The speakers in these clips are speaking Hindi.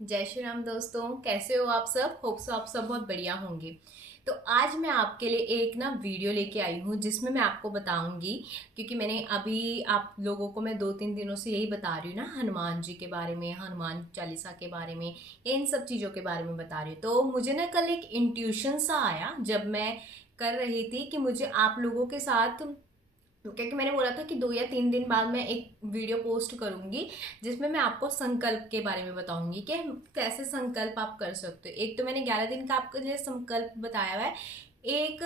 जय श्री राम दोस्तों, कैसे हो आप सब। होप सो आप सब बहुत बढ़िया होंगे। तो आज मैं आपके लिए एक ना वीडियो लेके आई हूँ जिसमें मैं आपको बताऊंगी, क्योंकि मैंने अभी आप लोगों को मैं 2-3 दिनों से यही बता रही हूँ ना, हनुमान जी के बारे में, हनुमान चालीसा के बारे में, इन सब चीज़ों के बारे में बता रही हूँ। तो मुझे ना कल एक इंट्यूशन सा आया जब मैं कर रही थी कि मुझे आप लोगों के साथ, क्योंकि मैंने बोला था कि 2 या 3 दिन बाद मैं एक वीडियो पोस्ट करूंगी जिसमें मैं आपको संकल्प के बारे में बताऊंगी कि कैसे संकल्प आप कर सकते हो। एक तो मैंने 11 दिन का आपके लिए संकल्प बताया हुआ है। एक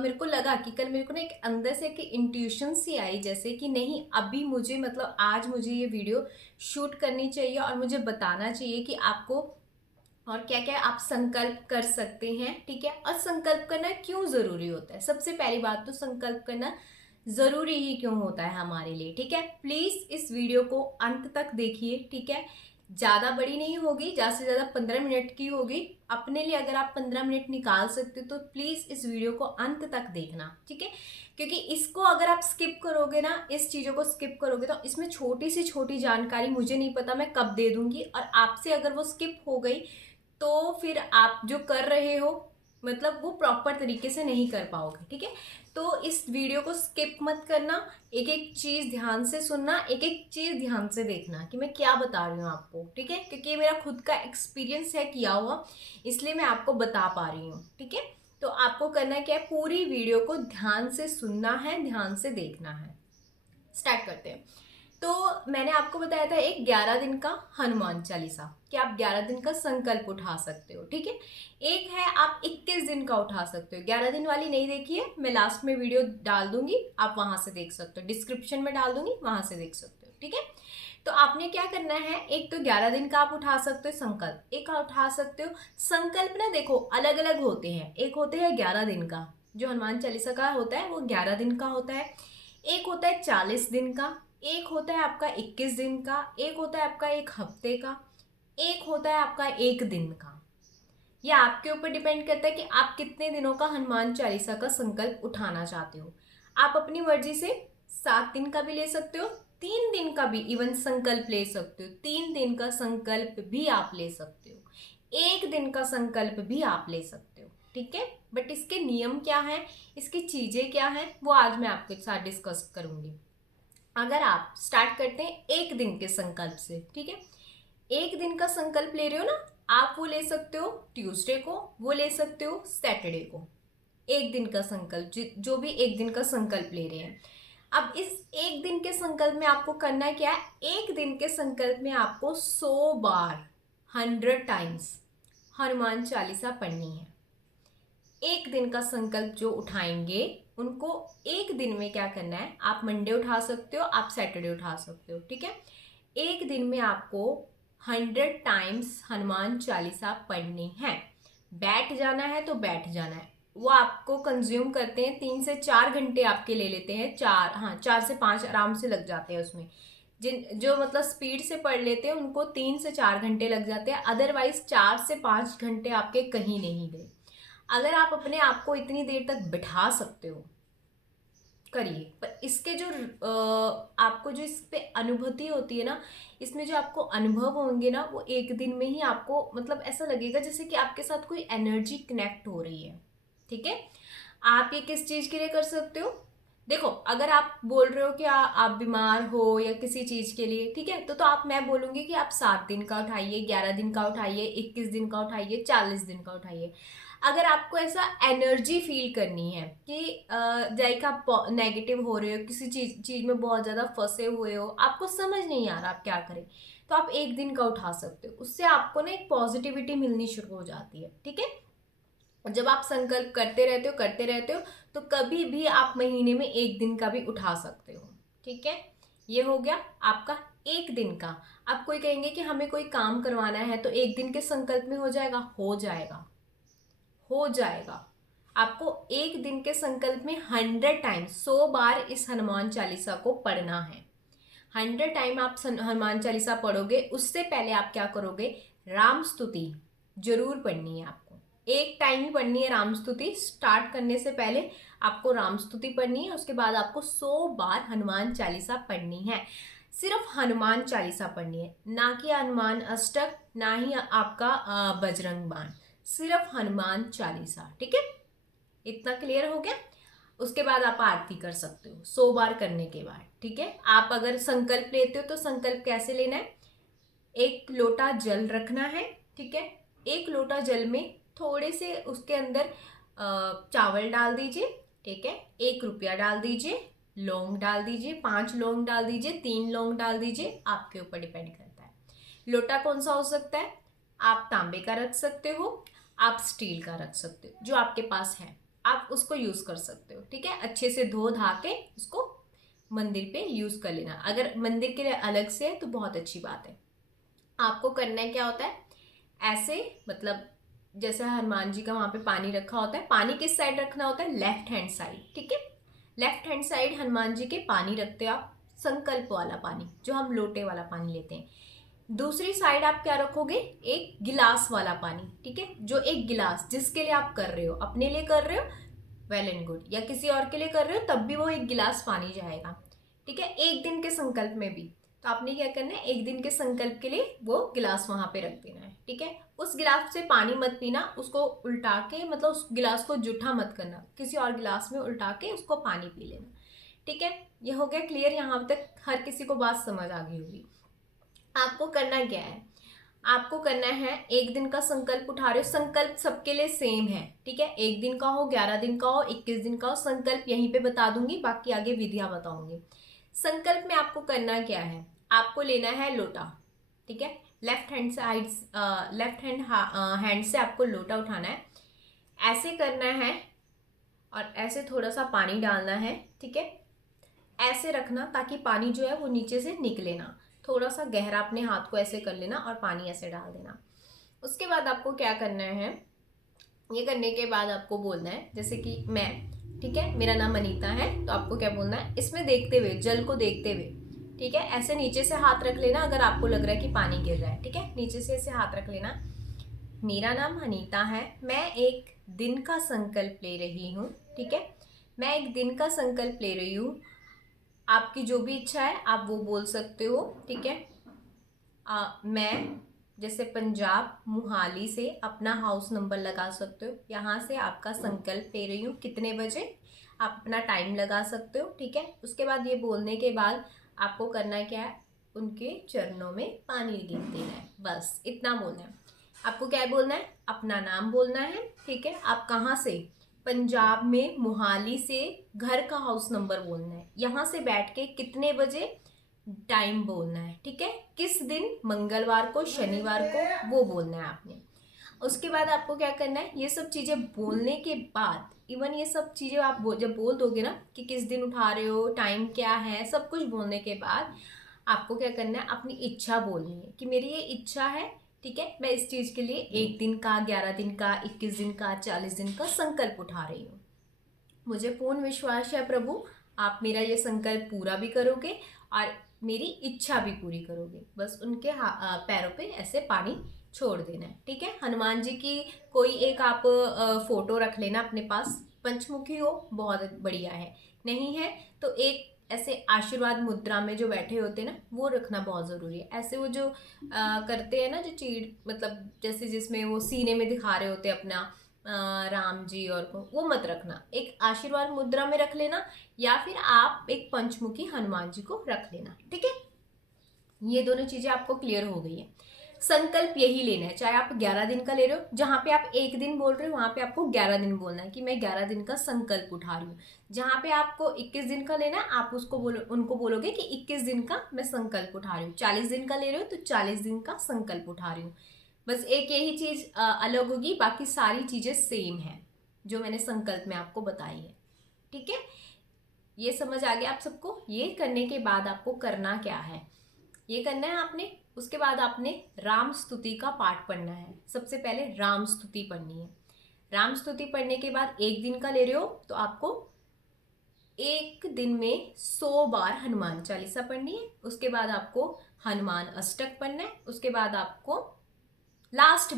मेरे को लगा कि कल मेरे को ना एक अंदर से एक इंट्यूशन सी आई, जैसे कि नहीं अभी मुझे मतलब आज मुझे ये वीडियो शूट करनी चाहिए और मुझे बताना चाहिए कि आपको और क्या क्या आप संकल्प कर सकते हैं। ठीक है, और संकल्प करना क्यों जरूरी होता है। सबसे पहली बात तो संकल्प करना जरूरी ही क्यों होता है हमारे लिए। ठीक है, प्लीज इस वीडियो को अंत तक देखिए। ठीक है, ज्यादा बड़ी नहीं होगी, ज्यादा से ज्यादा 15 मिनट की होगी। अपने लिए अगर आप 15 मिनट निकाल सकते हो तो प्लीज इस वीडियो को अंत तक देखना। ठीक है, क्योंकि इसको अगर आप स्किप करोगे ना, इस चीजों को स्किप करोगे तो इसमें छोटी सी छोटी जानकारी मुझे नहीं पता मैं कब दे दूंगी, और आपसे अगर वो स्किप हो गई तो फिर आप जो कर रहे हो मतलब वो प्रॉपर तरीके से नहीं कर पाओगे। ठीक है, तो इस वीडियो को स्किप मत करना, एक एक चीज ध्यान से सुनना, एक एक चीज ध्यान से देखना कि मैं क्या बता रही हूँ आपको। ठीक है, क्योंकि ये मेरा खुद का एक्सपीरियंस है किया हुआ, इसलिए मैं आपको बता पा रही हूँ। ठीक है, तो आपको करना क्या है, पूरी वीडियो को ध्यान से सुनना है, ध्यान से देखना है। स्टार्ट करते हैं। तो मैंने आपको बताया था एक 11 दिन का हनुमान चालीसा कि आप 11 दिन का संकल्प उठा सकते हो। ठीक है, एक है आप 21 दिन का उठा सकते हो। 11 दिन वाली नहीं देखी है, मैं लास्ट में वीडियो डाल दूंगी, आप वहां से देख सकते हो, डिस्क्रिप्शन में डाल दूंगी, वहां से देख सकते हो। ठीक है, तो आपने क्या करना है, एक तो 11 दिन का आप उठा सकते हो संकल्प, एक उठा सकते हो संकल्प ना, देखो अलग अलग होते हैं। एक होते हैं 11 दिन का, जो हनुमान चालीसा का होता है वो 11 दिन का होता है। एक होता है 40 दिन का, एक होता है आपका 21 दिन का, एक होता है आपका एक हफ्ते का, एक होता है आपका एक दिन का। यह आपके ऊपर डिपेंड करता है कि आप कितने दिनों का हनुमान चालीसा का संकल्प उठाना चाहते हो। आप अपनी मर्जी से 7 दिन का भी ले सकते हो, 3 दिन का भी इवन संकल्प ले सकते हो, 3 दिन का संकल्प भी आप ले सकते हो, 1 दिन का संकल्प भी आप ले सकते हो। ठीक है, बट इसके नियम क्या हैं, इसकी चीजें क्या हैं, वो आज मैं आपके साथ डिस्कस करूंगी। अगर आप स्टार्ट करते हैं 1 दिन के संकल्प से। ठीक है, 1 दिन का संकल्प ले रहे हो ना, आप वो ले सकते हो ट्यूसडे को, वो ले सकते हो सैटरडे को। 1 दिन का संकल्प, जो भी 1 दिन का संकल्प ले रहे हैं। अब इस 1 दिन के संकल्प में आपको करना क्या है, 1 दिन के संकल्प में आपको 100 बार, 100 टाइम्स हनुमान चालीसा पढ़नी है। 1 दिन का संकल्प जो उठाएंगे उनको 1 दिन में क्या करना है, आप मंडे उठा सकते हो, आप सैटरडे उठा सकते हो। ठीक है, 1 दिन में आपको 100 टाइम्स हनुमान चालीसा पढ़नी है। बैठ जाना है तो बैठ जाना है। वो आपको कंज्यूम करते हैं 3 से 4 घंटे, आपके ले लेते हैं चार, हाँ 4 से 5 आराम से लग जाते हैं उसमें। जिन जो मतलब स्पीड से पढ़ लेते हैं उनको 3 से 4 घंटे लग जाते हैं, अदरवाइज 4 से 5 घंटे आपके कहीं नहीं गए। अगर आप अपने आप को इतनी देर तक बिठा सकते हो करिए, पर इसके जो आपको जो इस पे अनुभूति होती है ना, इसमें जो आपको अनुभव होंगे ना, वो 1 दिन में ही आपको मतलब ऐसा लगेगा जैसे कि आपके साथ कोई एनर्जी कनेक्ट हो रही है। ठीक है, आप ये किस चीज के लिए कर सकते हो, देखो अगर आप बोल रहे हो कि आप बीमार हो या किसी चीज के लिए, ठीक है, तो आप, मैं बोलूंगी कि आप 7 दिन का उठाइए, 11 दिन का उठाइए, 21 दिन का उठाइए, 40 दिन का उठाइए। अगर आपको ऐसा एनर्जी फील करनी है कि लाइक आप नेगेटिव हो रहे हो, किसी चीज चीज में बहुत ज्यादा फंसे हुए हो, आपको समझ नहीं आ रहा आप क्या करें, तो आप 1 दिन का उठा सकते हो। उससे आपको ना एक पॉजिटिविटी मिलनी शुरू हो जाती है। ठीक है, जब आप संकल्प करते रहते हो तो कभी भी आप महीने में 1 दिन का भी उठा सकते हो। ठीक है, ये हो गया आपका 1 दिन का। अब कोई कहेंगे कि हमें कोई काम करवाना है तो 1 दिन के संकल्प में हो जाएगा, हो जाएगा, हो जाएगा। आपको 1 दिन के संकल्प में 100 टाइम्स, 100 बार इस हनुमान चालीसा को पढ़ना है। 100 टाइम आप हनुमान चालीसा पढ़ोगे, उससे पहले आप क्या करोगे, राम स्तुति जरूर पढ़नी है आपको। एक टाइम ही पढ़नी है राम स्तुति, स्टार्ट करने से पहले आपको राम स्तुति पढ़नी है, उसके बाद आपको 100 बार हनुमान चालीसा पढ़नी है। सिर्फ हनुमान चालीसा पढ़नी है, ना कि हनुमान अष्टक, ना ही आपका बजरंग बाण, सिर्फ हनुमान चालीसा। ठीक है, इतना क्लियर हो गया। उसके बाद आप आरती कर सकते हो 100 बार करने के बाद। ठीक है, आप अगर संकल्प लेते हो तो संकल्प कैसे लेना है, एक लोटा जल रखना है। ठीक है, एक लोटा जल में थोड़े से उसके अंदर चावल डाल दीजिए। ठीक है, 1 रुपया डाल दीजिए, लौंग डाल दीजिए, 5 लौंग डाल दीजिए, 3 लौंग डाल दीजिए, आपके ऊपर डिपेंड करता है। लोटा कौन सा हो सकता है, आप तांबे का रख सकते हो, आप स्टील का रख सकते हो, जो आपके पास है आप उसको यूज कर सकते हो। ठीक है, अच्छे से धो धा के उसको मंदिर पे यूज कर लेना। अगर मंदिर के लिए अलग से है तो बहुत अच्छी बात है। आपको करना है क्या होता है, ऐसे मतलब जैसे हनुमान जी का वहां पे पानी रखा होता है, पानी किस साइड रखना होता है, लेफ्ट हैंड साइड। ठीक है, left hand side Hanuman ji के पानी रखते हो आप, संकल्प वाला पानी जो हम लोटे वाला पानी लेते हैं। दूसरी साइड आप क्या रखोगे, एक गिलास वाला पानी। ठीक है, जो एक गिलास जिसके लिए आप कर रहे हो, अपने लिए कर रहे हो वेल एंड गुड, या किसी और के लिए कर रहे हो तब भी वो एक गिलास पानी जाएगा। ठीक है, एक दिन के संकल्प में भी तो आपने क्या करना है, एक दिन के संकल्प के लिए वो गिलास वहां पे रख देना है। ठीक है, उस गिलास से पानी मत पीना, उसको उल्टा के मतलब उस गिलास को जूठा मत करना, किसी और गिलास में उल्टा के उसको पानी पी लेना। ठीक है, ये हो गया क्लियर, यहाँ तक हर किसी को बात समझ आ गई होगी। आपको करना क्या है, आपको करना है, एक दिन का संकल्प उठा रहे हो, संकल्प सबके लिए सेम है। ठीक है, एक दिन का हो, 11 दिन का हो, 21 दिन का हो, संकल्प यहीं पे बता दूंगी, बाकी आगे विधियां बताऊंगी। संकल्प में आपको करना क्या है, आपको लेना है लोटा। ठीक है, left hand side, left hand से आपको लोटा उठाना है, ऐसे करना है और ऐसे थोड़ा सा पानी डालना है। ठीक है, ऐसे रखना ताकि पानी जो है वो नीचे से निकले ना, थोड़ा सा गहरा अपने हाथ को ऐसे कर लेना और पानी ऐसे डाल देना। उसके बाद आपको क्या करना है, ये करने के बाद आपको बोलना है, जैसे कि मैं, ठीक है, मेरा नाम अनीता है, तो आपको क्या बोलना है, इसमें देखते हुए, जल को देखते हुए, ठीक है, ऐसे नीचे से हाथ रख लेना अगर आपको लग रहा है कि पानी गिर रहा है। ठीक है, नीचे से ऐसे हाथ रख लेना, मेरा नाम अनीता है, मैं एक दिन का संकल्प ले रही हूँ। ठीक है, मैं एक दिन का संकल्प ले रही हूँ, आपकी जो भी इच्छा है आप वो बोल सकते हो। ठीक है, मैं जैसे पंजाब मोहाली से अपना हाउस नंबर लगा सकते हो, यहाँ से आपका संकल्प ले रही हूँ, कितने बजे, आप अपना टाइम लगा सकते हो। ठीक है, उसके बाद ये बोलने के बाद आपको करना क्या है, उनके चरणों में पानी गिर देना है, बस इतना बोलना है। आपको क्या बोलना है, अपना नाम बोलना है। ठीक है, आप कहाँ से, पंजाब में मोहाली से, घर का हाउस नंबर बोलना है, यहाँ से बैठ के कितने बजे, टाइम बोलना है। ठीक है, किस दिन, मंगलवार को, शनिवार को, वो बोलना है आपने। उसके बाद आपको क्या करना है, ये सब चीजें बोलने के बाद, इवन ये सब चीजें आप जब बोल दोगे ना कि किस दिन उठा रहे हो, टाइम क्या है, सब कुछ बोलने के बाद आपको क्या करना है, अपनी इच्छा बोलनी है कि मेरी ये इच्छा है। ठीक है, मैं इस चीज के लिए 1 दिन का, 11 दिन का, 21 दिन का, 40 दिन का संकल्प उठा रही हूँ। मुझे पूर्ण विश्वास है प्रभु, आप मेरा ये संकल्प पूरा भी करोगे और मेरी इच्छा भी पूरी करोगे। बस उनके पैरों पे ऐसे पानी छोड़ देना है। ठीक है, हनुमान जी की कोई एक आप फोटो रख लेना अपने पास, पंचमुखी हो बहुत बढ़िया है, नहीं है तो एक ऐसे आशीर्वाद मुद्रा में जो बैठे होते हैं ना, वो रखना बहुत जरूरी है। ऐसे वो जो करते हैं ना, जो चीड़ मतलब जैसे जिसमें वो सीने में दिखा रहे होते हैं अपना राम जी और को, वो मत रखना, एक आशीर्वाद मुद्रा में रख लेना, या फिर आप एक पंचमुखी हनुमान जी को रख लेना। ठीक है, ये दोनों चीजें आपको क्लियर हो गई है। संकल्प यही लेना है, चाहे आप 11 दिन का ले रहे हो, जहां पे आप 1 दिन बोल रहे हो वहां पे आपको 11 दिन बोलना है कि मैं 11 दिन का संकल्प उठा रही हूँ। जहां पे आपको 21 दिन का लेना है, आप उसको उनको बोलोगे कि 21 दिन का मैं संकल्प उठा रही हूँ। 40 दिन का ले रहे हो तो 40 दिन का संकल्प उठा रही हूँ। बस एक यही चीज अलग होगी, बाकी सारी चीजें सेम है जो मैंने संकल्प में आपको बताई है। ठीक है, ये समझ आ गया आप सबको। ये करने के बाद आपको करना क्या है, ये करना है आपने, उसके बाद आपने राम स्तुति का पाठ पढ़ना है। सबसे पहले राम स्तुति पढ़नी है। राम स्तुति पढ़ने के बाद 1 दिन का ले रहे हो तो आपको 1 दिन में 100 बार हनुमान चालीसा पढ़नी है। उसके बाद आपको हनुमान अष्टक पढ़ना है। उसके बाद आपको लास्ट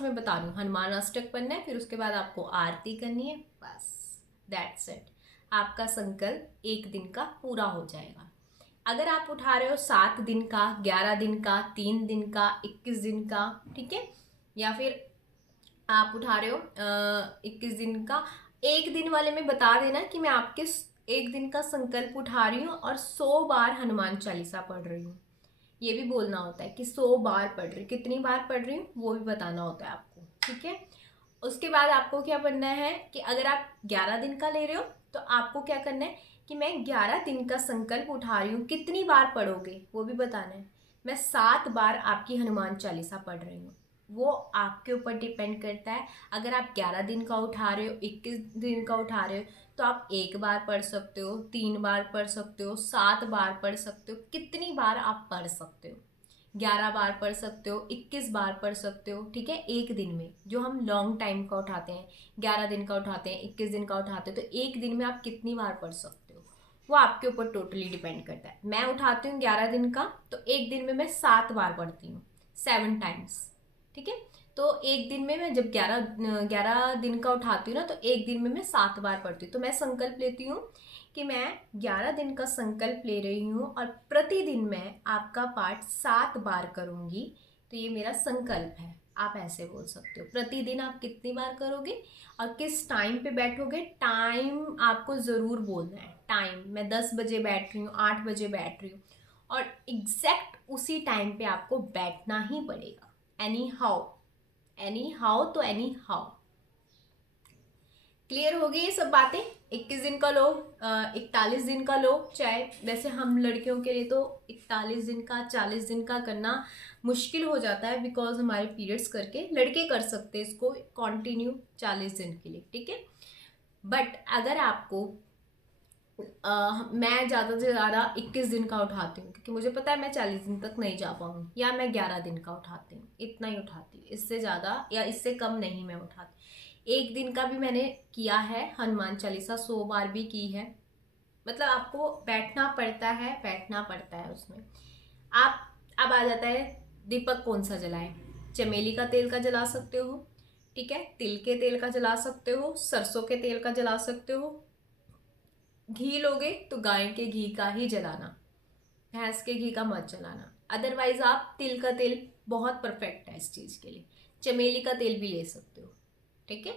में बता दूं, हनुमान अष्टक पढ़ना है, फिर उसके बाद आपको आरती करनी है, बस दैट्स इट। आपका संकल्प 1 दिन का पूरा हो जाएगा। अगर आप उठा रहे हो 7 दिन का, 11 दिन का, 3 दिन का, 21 दिन का, ठीक है, या फिर आप उठा रहे हो 21 दिन का, एक दिन वाले में बता देना कि मैं आपके एक दिन का संकल्प उठा रही हूँ और 100 बार हनुमान चालीसा पढ़ रही हूँ। ये भी बोलना होता है कि 100 बार पढ़ रही हूँ, कितनी बार पढ़ रही हूँ वो भी बताना होता है आपको, ठीक है। उसके बाद आपको क्या करना है कि अगर आप 11 दिन का ले रहे हो तो आपको क्या करना है कि मैं 11 दिन का संकल्प उठा रही हूँ, कितनी बार पढ़ोगे वो भी बताना है। मैं 7 बार आपकी हनुमान चालीसा पढ़ रही हूँ, वो आपके ऊपर डिपेंड करता है। अगर आप 11 दिन का उठा रहे हो, 21 दिन का उठा रहे हो, तो आप 1 बार पढ़ सकते हो, 3 बार पढ़ सकते हो, 7 बार पढ़ सकते हो, कितनी बार आप पढ़ सकते हो। 11 बार पढ़ सकते हो, 21 बार पढ़ सकते हो, ठीक है। एक दिन में जो हम लॉन्ग टाइम का उठाते हैं, 11 दिन का उठाते हैं, 21 दिन का उठाते हैं, तो एक दिन में आप कितनी बार पढ़ सकते हो वो आपके ऊपर टोटली डिपेंड करता है। मैं उठाती हूँ 11 दिन का, तो एक दिन में मैं 7 बार पढ़ती हूँ, 7 टाइम्स, ठीक है। तो एक दिन में मैं जब 11 दिन का उठाती हूँ ना, तो एक दिन में मैं 7 बार पढ़ती हूँ। तो मैं संकल्प लेती हूँ कि मैं 11 दिन का संकल्प ले रही हूँ और प्रतिदिन मैं आपका पाठ 7 बार करूँगी। तो ये मेरा संकल्प है, आप ऐसे बोल सकते हो। प्रतिदिन आप कितनी बार करोगे और किस टाइम पे बैठोगे, टाइम आपको ज़रूर बोलना है। टाइम मैं 10 बजे बैठ रही हूँ, 8 बजे बैठ रही हूँ, और एग्जैक्ट उसी टाइम पे आपको बैठना ही पड़ेगा। एनी हाउ तो एनी हाउ। क्लियर हो गई ये सब बातें। 21 दिन का लो, 41 दिन का लो, चाहे वैसे हम लड़कियों के लिए तो 41 दिन का, 40 दिन का करना मुश्किल हो जाता है, बिकॉज हमारे पीरियड्स करके। लड़के कर सकते हैं इसको कंटिन्यू 40 दिन के लिए, ठीक है। बट अगर आपको मैं ज़्यादा से ज़्यादा 21 दिन का उठाती हूँ, क्योंकि मुझे पता है मैं 40 दिन तक नहीं जा पाऊँगी, या मैं 11 दिन का उठाती हूँ, इतना ही उठाती हूँ, इससे ज़्यादा या इससे कम नहीं मैं उठाती। एक दिन का भी मैंने किया है हनुमान चालीसा, 100 बार भी की है। मतलब आपको बैठना पड़ता है, बैठना पड़ता है उसमें। आप अब आ जाता है दीपक कौन सा जलाएं। चमेली का तेल का जला सकते हो, ठीक है, तिल के तेल का जला सकते हो, सरसों के तेल का जला सकते हो। घी लोगे तो गाय के घी का ही जलाना, भैंस के घी का मत जलाना। अदरवाइज आप तिल का तेल बहुत परफेक्ट है इस चीज़ के लिए। चमेली का तेल भी ले सकते हो, ठीक है,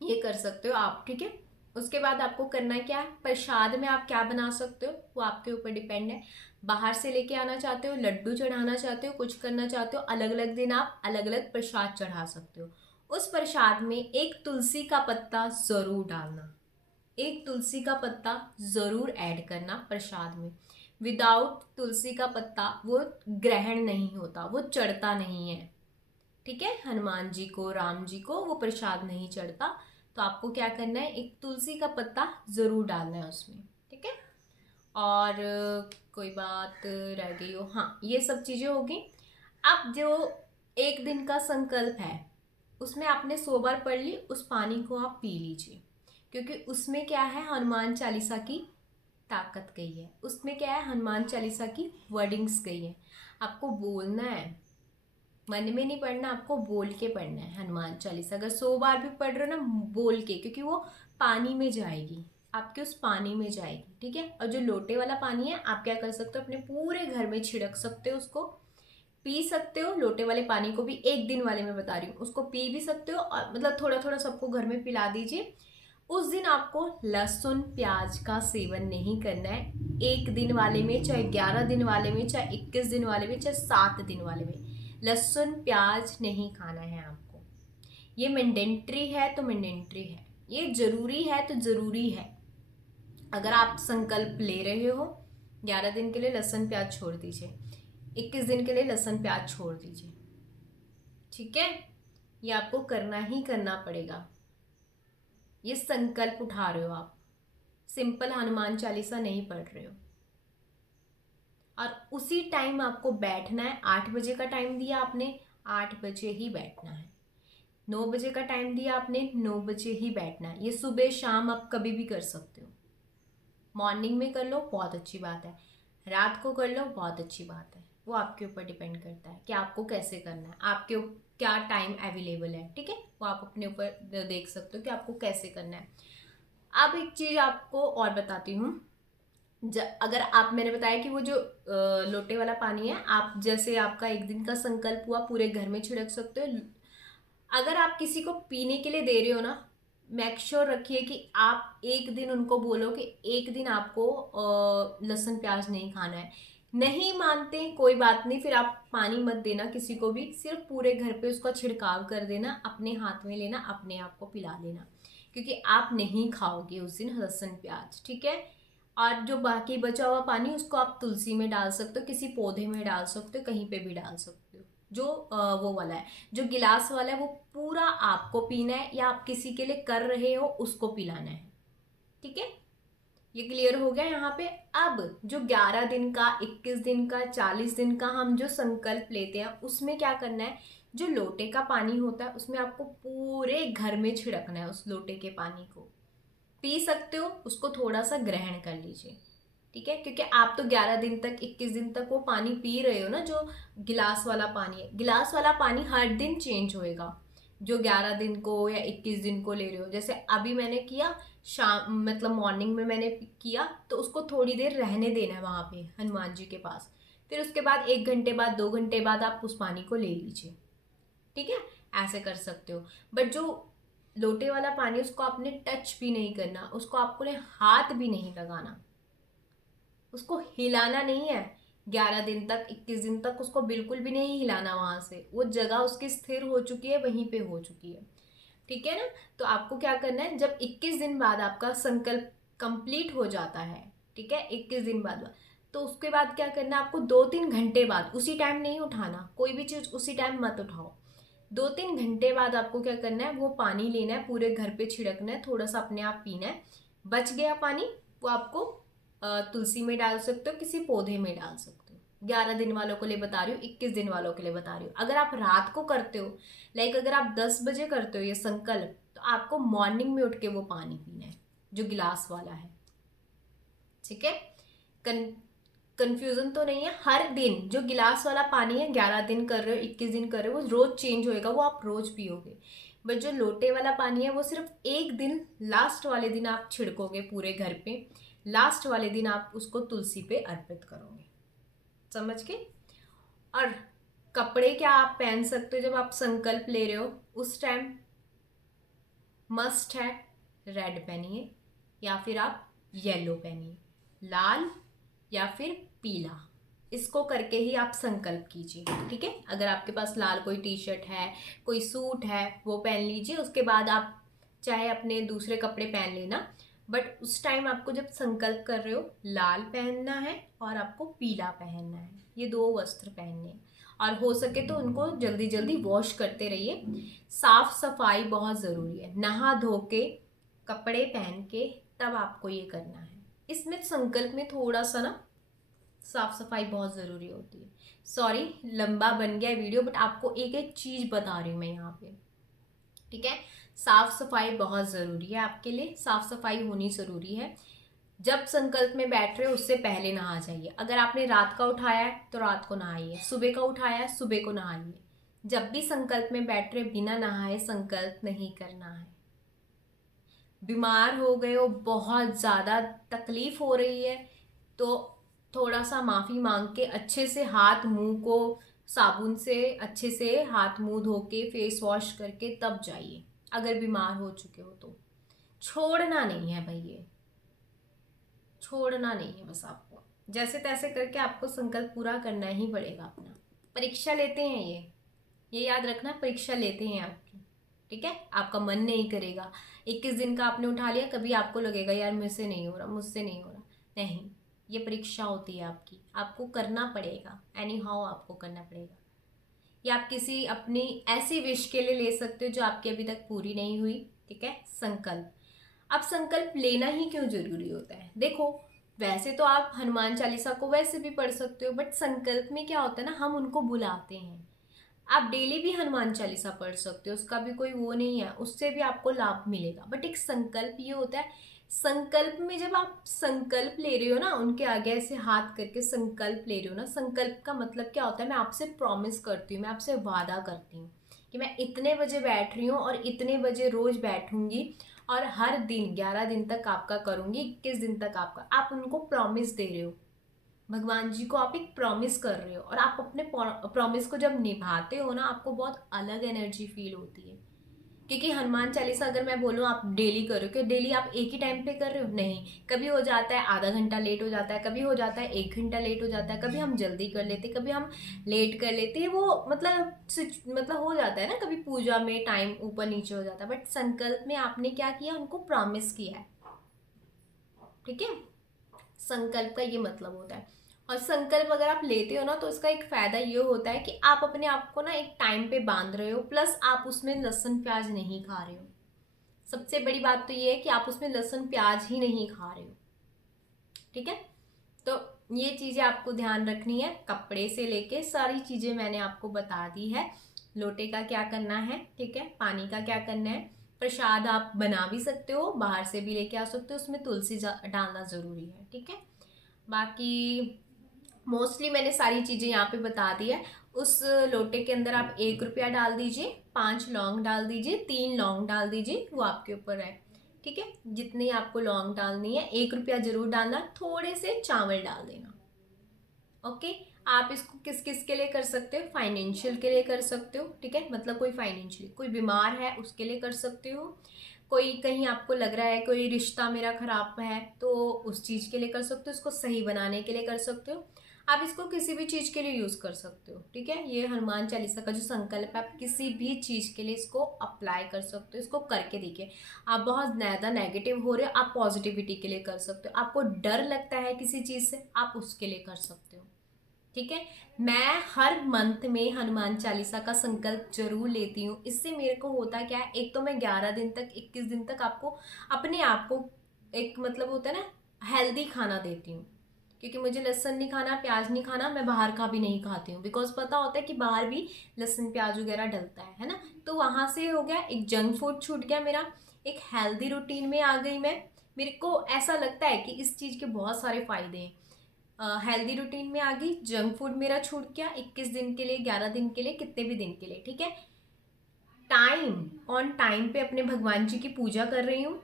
ये कर सकते हो आप, ठीक है। उसके बाद आपको करना है क्या, प्रसाद में आप क्या बना सकते हो वो आपके ऊपर डिपेंड है। बाहर से लेके आना चाहते हो, लड्डू चढ़ाना चाहते हो, कुछ करना चाहते हो, अलग अलग दिन आप अलग अलग प्रसाद चढ़ा सकते हो। उस प्रसाद में एक तुलसी का पत्ता ज़रूर डालना, एक तुलसी का पत्ता ज़रूर ऐड करना प्रसाद में। विदाउट तुलसी का पत्ता वो ग्रहण नहीं होता, वो चढ़ता नहीं है, ठीक है। हनुमान जी को, राम जी को वो प्रसाद नहीं चढ़ता। तो आपको क्या करना है, एक तुलसी का पत्ता ज़रूर डालना है उसमें, ठीक है। और कोई बात रह गई हो, हाँ, ये सब चीज़ें होगी। अब जो एक दिन का संकल्प है उसमें आपने 100 बार पढ़ ली, उस पानी को आप पी लीजिए, क्योंकि उसमें क्या है, हनुमान चालीसा की ताकत गई है। उसमें क्या है, हनुमान चालीसा की वर्डिंग्स गई है। आपको बोलना है, मन में नहीं पढ़ना, आपको बोल के पढ़ना है हनुमान चालीसा। अगर 100 बार भी पढ़ रहे हो ना, बोल के, क्योंकि वो पानी में जाएगी, आपके उस पानी में जाएगी, ठीक है। और जो लोटे वाला पानी है, आप क्या कर सकते हो, अपने पूरे घर में छिड़क सकते हो, उसको पी सकते हो। लोटे वाले पानी को भी, एक दिन वाले में बता रही हूँ, उसको पी भी सकते हो, और मतलब थोड़ा थोड़ा सबको घर में पिला दीजिए। उस दिन आपको लहसुन प्याज का सेवन नहीं करना है। एक दिन वाले में, चाहे 11 दिन वाले में, चाहे 21 दिन वाले में, चाहे 7 दिन वाले में, लहसुन प्याज नहीं खाना है आपको। ये मैंडेटरी है तो मैंडेटरी है, ये ज़रूरी है तो ज़रूरी है। अगर आप संकल्प ले रहे हो 11 दिन के लिए लहसुन प्याज छोड़ दीजिए, 21 दिन के लिए लहसुन प्याज छोड़ दीजिए, ठीक है। ये आपको करना ही करना पड़ेगा। ये संकल्प उठा रहे हो आप, सिंपल हनुमान चालीसा नहीं पढ़ रहे हो। और उसी टाइम आपको बैठना है। 8 बजे का टाइम दिया आपने, 8 बजे ही बैठना है। 9 बजे का टाइम दिया आपने, 9 बजे ही बैठना है। ये सुबह शाम आप कभी भी कर सकते हो। मॉर्निंग में कर लो, बहुत अच्छी बात है, रात को कर लो, बहुत अच्छी बात है। वो आपके ऊपर डिपेंड करता है कि आपको कैसे करना है, आपके क्या टाइम अवेलेबल है, ठीक है। वो आप अपने ऊपर देख सकते हो कि आपको कैसे करना है। अब एक चीज़ आपको और बताती हूँ, अगर आप, मैंने बताया कि वो जो लोटे वाला पानी है, आप जैसे आपका एक दिन का संकल्प हुआ पूरे घर में छिड़क सकते हो। अगर आप किसी को पीने के लिए दे रहे हो ना, मेक श्योर रखिए कि आप एक दिन उनको बोलो कि एक दिन आपको लहसुन प्याज नहीं खाना है। नहीं मानते कोई बात नहीं, फिर आप पानी मत देना किसी को भी, सिर्फ पूरे घर पे उसका छिड़काव कर देना, अपने हाथ में लेना, अपने आप को पिला लेना, क्योंकि आप नहीं खाओगे उस दिन लहसुन प्याज, ठीक है। और जो बाकी बचा हुआ पानी उसको आप तुलसी में डाल सकते हो, किसी पौधे में डाल सकते हो, कहीं पे भी डाल सकते हो। जो वो वाला है, जो गिलास वाला है, वो पूरा आपको पीना है या आप किसी के लिए कर रहे हो उसको पिलाना है, ठीक है। ये क्लियर हो गया यहाँ पे। अब जो 11 दिन का, 21 दिन का, 40 दिन का हम जो संकल्प लेते हैं, उसमें क्या करना है, जो लोटे का पानी होता है उसमें आपको पूरे घर में छिड़कना है। उस लोटे के पानी को पी सकते हो, उसको थोड़ा सा ग्रहण कर लीजिए, ठीक है। क्योंकि आप तो 11 दिन तक, 21 दिन तक वो पानी पी रहे हो ना, जो गिलास वाला पानी है। गिलास वाला पानी हर दिन चेंज होएगा, जो 11 दिन को या 21 दिन को ले रहे हो। जैसे अभी मैंने किया, शाम मतलब मॉर्निंग में मैंने किया, तो उसको थोड़ी देर रहने देना है वहाँ पे हनुमान जी के पास। फिर उसके बाद 1 घंटे बाद, 2 घंटे बाद आप उस पानी को ले लीजिए, ठीक है। ऐसे कर सकते हो। बट जो लोटे वाला पानी, उसको आपने टच भी नहीं करना, उसको आपको ने हाथ भी नहीं लगाना, उसको हिलाना नहीं है। 11 दिन तक, 21 दिन तक उसको बिल्कुल भी नहीं हिलाना। वहां से वो जगह उसकी स्थिर हो चुकी है, वहीं पे हो चुकी है, ठीक है ना। तो आपको क्या करना है, जब 21 दिन बाद आपका संकल्प कंप्लीट हो जाता है, ठीक है, 21 दिन बाद, तो उसके बाद क्या करना है, आपको 2-3 घंटे बाद, उसी टाइम नहीं उठाना, कोई भी चीज उसी टाइम मत उठाओ। 2-3 घंटे बाद आपको क्या करना है, वो पानी लेना है, पूरे घर पे छिड़कना है, थोड़ा सा अपने आप पीना है। बच गया पानी, वो आपको तुलसी में डाल सकते हो, किसी पौधे में डाल सकते हो। 11 दिन वालों के लिए बता रही हूँ, 21 दिन वालों के लिए बता रही हूँ। अगर आप रात को करते हो, लाइक अगर आप 10 बजे करते हो ये संकल्प, तो आपको मॉर्निंग में उठ के वो पानी पीना है, जो गिलास वाला है, ठीक है। कंफ्यूजन तो नहीं है। हर दिन जो गिलास वाला पानी है, 11 दिन कर रहे हो, 21 दिन कर रहे हो, वो रोज चेंज होएगा, वो आप रोज पियोगे। बट जो लोटे वाला पानी है, वो सिर्फ एक दिन, लास्ट वाले दिन आप छिड़कोगे पूरे घर पे, लास्ट वाले दिन आप उसको तुलसी पे अर्पित करोगे, समझ के। और कपड़े क्या आप पहन सकते हो जब आप संकल्प ले रहे हो, उस टाइम मस्ट है रेड पहनिए, या फिर आप येलो पहनिए, लाल या फिर पीला। इसको करके ही आप संकल्प कीजिए, ठीक है। अगर आपके पास लाल कोई टी शर्ट है, कोई सूट है, वो पहन लीजिए। उसके बाद आप चाहे अपने दूसरे कपड़े पहन लेना, बट उस टाइम आपको जब संकल्प कर रहे हो, लाल पहनना है और आपको पीला पहनना है, ये दो वस्त्र पहनने हैं। और हो सके तो उनको जल्दी जल्दी वॉश करते रहिए। साफ सफाई बहुत ज़रूरी है, नहा धो के कपड़े पहन के तब आपको ये करना है। इसमें संकल्प में थोड़ा सा ना साफ सफाई बहुत ज़रूरी होती है। सॉरी, लंबा बन गया वीडियो, बट आपको एक एक चीज़ बता रही हूँ मैं यहाँ पे, ठीक है। साफ सफाई बहुत ज़रूरी है, आपके लिए साफ सफाई होनी ज़रूरी है। जब संकल्प में बैठ रहे हो, उससे पहले नहा जाइए। अगर आपने रात का उठाया है तो रात को नहाइए, सुबह का उठाया है सुबह को नहाइए। जब भी संकल्प में बैठ रहे, बिना नहाए संकल्प नहीं करना है। बीमार हो गए हो, बहुत ज़्यादा तकलीफ हो रही है, तो थोड़ा सा माफ़ी मांग के अच्छे से हाथ मुंह को साबुन से अच्छे से हाथ मुंह धो के फेस वॉश करके तब जाइए। अगर बीमार हो चुके हो तो छोड़ना नहीं है भाई, ये छोड़ना नहीं है, बस आपको जैसे तैसे करके आपको संकल्प पूरा करना ही पड़ेगा अपना। परीक्षा लेते हैं ये याद रखना, परीक्षा लेते हैं आपकी, ठीक है। आपका मन नहीं करेगा, 21 दिन का आपने उठा लिया, कभी आपको लगेगा यार मुझसे नहीं हो रहा, मुझसे नहीं हो रहा, नहीं। ये परीक्षा होती है आपकी, आपको करना पड़ेगा, एनी हाउ आपको करना पड़ेगा। या आप किसी अपनी ऐसी विश के लिए ले सकते हो जो आपकी अभी तक पूरी नहीं हुई, ठीक है। संकल्प, अब संकल्प लेना ही क्यों जरूरी होता है, देखो वैसे तो आप हनुमान चालीसा को वैसे भी पढ़ सकते हो, बट संकल्प में क्या होता है ना, हम उनको बुलाते हैं। आप डेली भी हनुमान चालीसा पढ़ सकते हो, उसका भी कोई वो नहीं है, उससे भी आपको लाभ मिलेगा। बट एक संकल्प ये होता है, संकल्प में जब आप संकल्प ले रहे हो ना, उनके आगे ऐसे हाथ करके संकल्प ले रहे हो ना, संकल्प का मतलब क्या होता है, मैं आपसे प्रॉमिस करती हूँ, मैं आपसे वादा करती हूँ कि मैं इतने बजे बैठ रही हूँ और इतने बजे रोज बैठूंगी, और हर दिन 11 दिन तक आपका करूँगी, 21 दिन तक आपका, आप उनको प्रॉमिस दे रहे हो, भगवान जी को आप एक प्रॉमिस कर रहे हो, और आप अपने प्रॉमिस को जब निभाते हो ना, आपको बहुत अलग एनर्जी फील होती है। क्योंकि हनुमान चालीसा अगर मैं बोलूँ आप डेली करो, कि डेली आप एक ही टाइम पे कर रहे हो, नहीं, कभी हो जाता है आधा घंटा लेट हो जाता है, कभी हो जाता है 1 घंटा लेट हो जाता है, कभी हम जल्दी कर लेते, कभी हम लेट कर लेते हैं, वो मतलब हो जाता है ना, कभी पूजा में टाइम ऊपर नीचे हो जाता है। बट संकल्प में आपने क्या किया, उनको प्रॉमिस किया है, ठीक है। संकल्प का ये मतलब होता है। और संकल्प अगर आप लेते हो ना, तो इसका एक फायदा ये होता है कि आप अपने आप को ना एक टाइम पे बांध रहे हो, प्लस आप उसमें लहसुन प्याज नहीं खा रहे हो। सबसे बड़ी बात तो ये है कि आप उसमें लहसुन प्याज ही नहीं खा रहे हो, ठीक है। तो ये चीज़ें आपको ध्यान रखनी है, कपड़े से लेके सारी चीज़ें मैंने आपको बता दी है। लोटे का क्या करना है, ठीक है, पानी का क्या करना है, प्रसाद आप बना भी सकते हो, बाहर से भी लेके आ सकते हो, उसमें तुलसी डालना ज़रूरी है, ठीक है। बाकी मोस्टली मैंने सारी चीज़ें यहाँ पे बता दी है। उस लोटे के अंदर आप 1 रुपया डाल दीजिए, 5 लौंग डाल दीजिए, 3 लौंग डाल दीजिए, वो आपके ऊपर है, ठीक है। जितनी आपको लौंग डालनी है, 1 रुपया जरूर डालना, थोड़े से चावल डाल देना, ओके। आप इसको किस किस के लिए कर सकते हो, फाइनेंशियल के लिए कर सकते हो, ठीक है, मतलब कोई फाइनेंशियल कोई बीमार है उसके लिए कर सकते हो, कोई कहीं आपको लग रहा है कोई रिश्ता मेरा खराब है तो उस चीज़ के लिए कर सकते हो, इसको सही बनाने के लिए कर सकते हो, आप इसको किसी भी चीज़ के लिए यूज़ कर सकते हो, ठीक है। ये हनुमान चालीसा का जो संकल्प है, आप किसी भी चीज़ के लिए इसको अप्लाई कर सकते हो, इसको करके देखिए। आप बहुत ज़्यादा नेगेटिव हो रहे हो, आप पॉजिटिविटी के लिए कर सकते हो, आपको डर लगता है किसी चीज़ से, आप उसके लिए कर सकते हो, ठीक है। मैं हर मंथ में हनुमान चालीसा का संकल्प जरूर लेती हूँ। इससे मेरे को होता क्या है, एक तो मैं 11 दिन तक 21 दिन तक आपको अपने आप को एक मतलब होता है ना हेल्दी खाना देती हूँ। क्योंकि मुझे लहसुन नहीं खाना, प्याज नहीं खाना, मैं बाहर का भी नहीं खाती हूँ, बिकॉज पता होता है कि बाहर भी लहसुन प्याज वगैरह डलता है ना। तो वहाँ से हो गया, एक जंक फूड छूट गया मेरा, एक हेल्दी रूटीन में आ गई मैं। मेरे को ऐसा लगता है कि इस चीज़ के बहुत सारे फायदे हैं। हेल्दी रूटीन में आ गई, जंक फूड मेरा छूट गया 21 दिन के लिए, 11 दिन के लिए, कितने भी दिन के लिए, ठीक है। टाइम ऑन टाइम पे अपने भगवान जी की पूजा कर रही हूँ,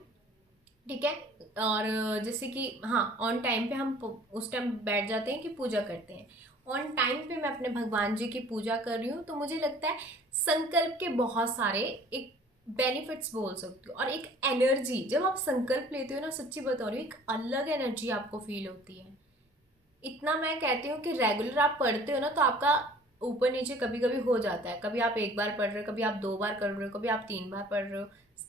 ठीक है। और जैसे कि हाँ, ऑन टाइम पे हम उस टाइम बैठ जाते हैं कि पूजा करते हैं, ऑन टाइम पे मैं अपने भगवान जी की पूजा कर रही हूँ। तो मुझे लगता है संकल्प के बहुत सारे एक बेनिफिट्स बोल सकती हूँ, और एक एनर्जी जब आप संकल्प लेते हो ना, सच्ची बता रही हूँ, एक अलग एनर्जी आपको फील होती है। इतना मैं कहती हूँ कि रेगुलर आप पढ़ते हो ना, तो आपका ऊपर नीचे कभी कभी हो जाता है, कभी आप 1 बार पढ़ रहे हो, कभी आप 2 बार कर रहे हो, कभी आप 3 बार पढ़ रहे हो,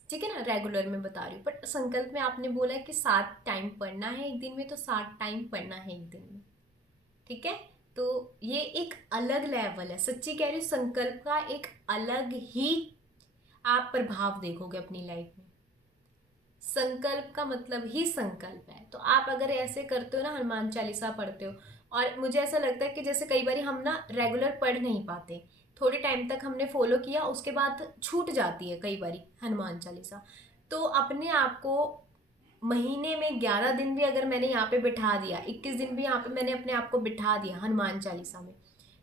ठीक है ना, रेगुलर में बता रही हूँ। बट संकल्प में आपने बोला है कि 7 टाइम पढ़ना है एक दिन में, तो 7 टाइम पढ़ना है एक दिन में, ठीक है। तो ये एक अलग लेवल है, सच्ची कह रही हूँ, संकल्प का एक अलग ही आप प्रभाव देखोगे अपनी लाइफ में। संकल्प का मतलब ही संकल्प है। तो आप अगर ऐसे करते हो ना, हनुमान चालीसा पढ़ते हो, और मुझे ऐसा लगता है कि जैसे कई बार हम ना रेगुलर पढ़ नहीं पाते, थोड़े टाइम तक हमने फॉलो किया, उसके बाद छूट जाती है कई बार हनुमान चालीसा। तो अपने आप को महीने में 11 दिन भी अगर मैंने यहाँ पे बिठा दिया, 21 दिन भी यहाँ पे मैंने अपने आप को बिठा दिया हनुमान चालीसा में,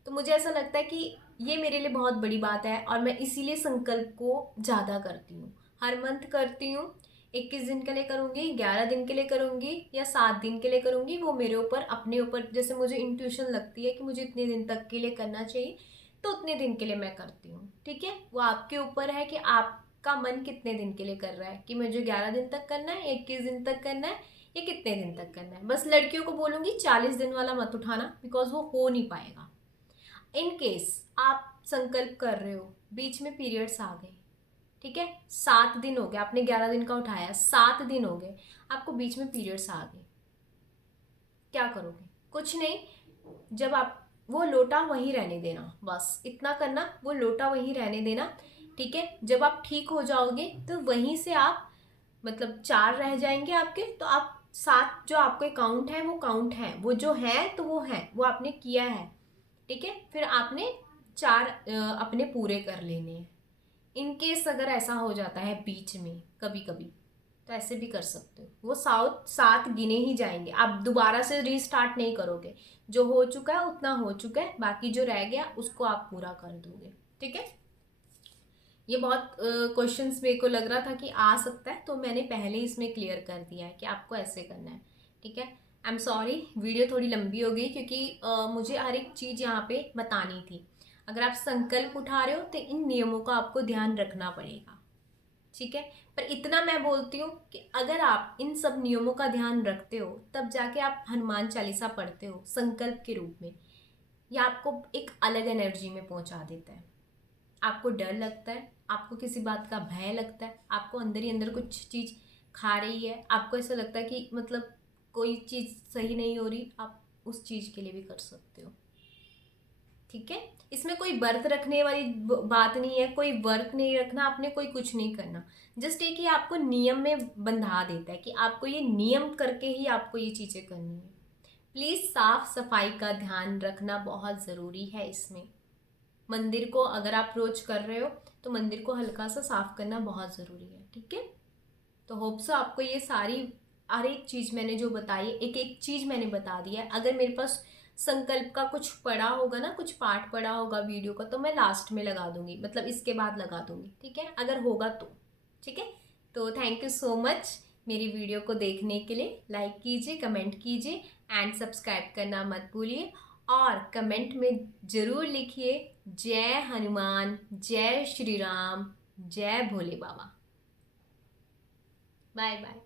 तो मुझे ऐसा लगता है कि ये मेरे लिए बहुत बड़ी बात है, और मैं इसीलिए संकल्प को ज़्यादा करती हूँ, हर मंथ करती हूँ। 21 दिन के लिए करूँगी, 11 दिन के लिए करूँगी, या 7 दिन के लिए करूँगी, वो मेरे ऊपर अपने ऊपर, जैसे मुझे इंट्यूशन लगती है कि मुझे इतने दिन तक के लिए करना चाहिए, तो उतने दिन के लिए मैं करती हूँ, ठीक है। वो आपके ऊपर है कि आपका मन कितने दिन के लिए कर रहा है, कि मुझे 11 दिन तक करना है, 21 दिन तक करना है, या कितने दिन तक करना है। बस लड़कियों को बोलूँगी 40 दिन वाला मत उठाना, बिकॉज वो हो नहीं पाएगा। इन केस आप संकल्प कर रहे हो, बीच में पीरियड्स आ गए, ठीक है, 7 दिन हो गए, आपने 11 दिन का उठाया, 7 दिन हो गए, आपको बीच में पीरियड्स आ गए, क्या करोगे, कुछ नहीं। जब आप वो लोटा वहीं रहने देना, बस इतना करना, वो लोटा वहीं रहने देना, ठीक है। जब आप ठीक हो जाओगे तो वहीं से आप मतलब 4 रह जाएंगे आपके, तो आप 7 जो आपके काउंट है वो काउंट है, वो जो है तो वो है, वो आपने किया है, ठीक है। फिर आपने 4 अपने पूरे कर लेने हैं। इन केस अगर ऐसा हो जाता है बीच में कभी कभी, तो ऐसे भी कर सकते हो, वो 7 गिने ही जाएंगे, आप दोबारा से रीस्टार्ट नहीं करोगे। जो हो चुका है उतना हो चुका है, बाकी जो रह गया उसको आप पूरा कर दोगे, ठीक है। ये बहुत क्वेश्चंस मेरे को लग रहा था कि आ सकता है, तो मैंने पहले इसमें क्लियर कर दिया है कि आपको ऐसे करना है। ठीक है, आई एम सॉरी वीडियो थोड़ी लंबी हो गई, क्योंकि मुझे हर एक चीज़ यहाँ पे बतानी थी। अगर आप संकल्प उठा रहे हो तो इन नियमों का आपको ध्यान रखना पड़ेगा। ठीक है, पर इतना मैं बोलती हूँ कि अगर आप इन सब नियमों का ध्यान रखते हो तब जाके आप हनुमान चालीसा पढ़ते हो संकल्प के रूप में, यह आपको एक अलग एनर्जी में पहुंचा देता है। आपको डर लगता है, आपको किसी बात का भय लगता है, आपको अंदर ही अंदर कुछ चीज़ खा रही है, आपको ऐसा लगता है कि मतलब कोई चीज़ सही नहीं हो रही, आप उस चीज़ के लिए भी कर सकते हो। ठीक है, इसमें कोई व्रत रखने वाली बात नहीं है, कोई व्रत नहीं रखना आपने, कोई कुछ नहीं करना। जस्ट ये कि आपको नियम में बंधा देता है कि आपको ये नियम करके ही आपको ये चीज़ें करनी है। प्लीज़ साफ सफाई का ध्यान रखना बहुत ज़रूरी है इसमें। मंदिर को अगर आप रोज कर रहे हो तो मंदिर को हल्का सा साफ करना बहुत ज़रूरी है। ठीक है, तो होप सो आपको ये सारी हर एक चीज़ मैंने जो बताई, एक एक चीज़ मैंने बता दी है। अगर मेरे पास संकल्प का कुछ पड़ा होगा ना, कुछ पार्ट पड़ा होगा वीडियो का, तो मैं लास्ट में लगा दूंगी, मतलब इसके बाद लगा दूंगी। ठीक है, अगर होगा तो। ठीक है, तो थैंक यू सो मच मेरी वीडियो को देखने के लिए। लाइक कीजिए, कमेंट कीजिए एंड सब्सक्राइब करना मत भूलिए। और कमेंट में ज़रूर लिखिए जय हनुमान, जय श्री राम, जय भोले बाबा। Bye bye.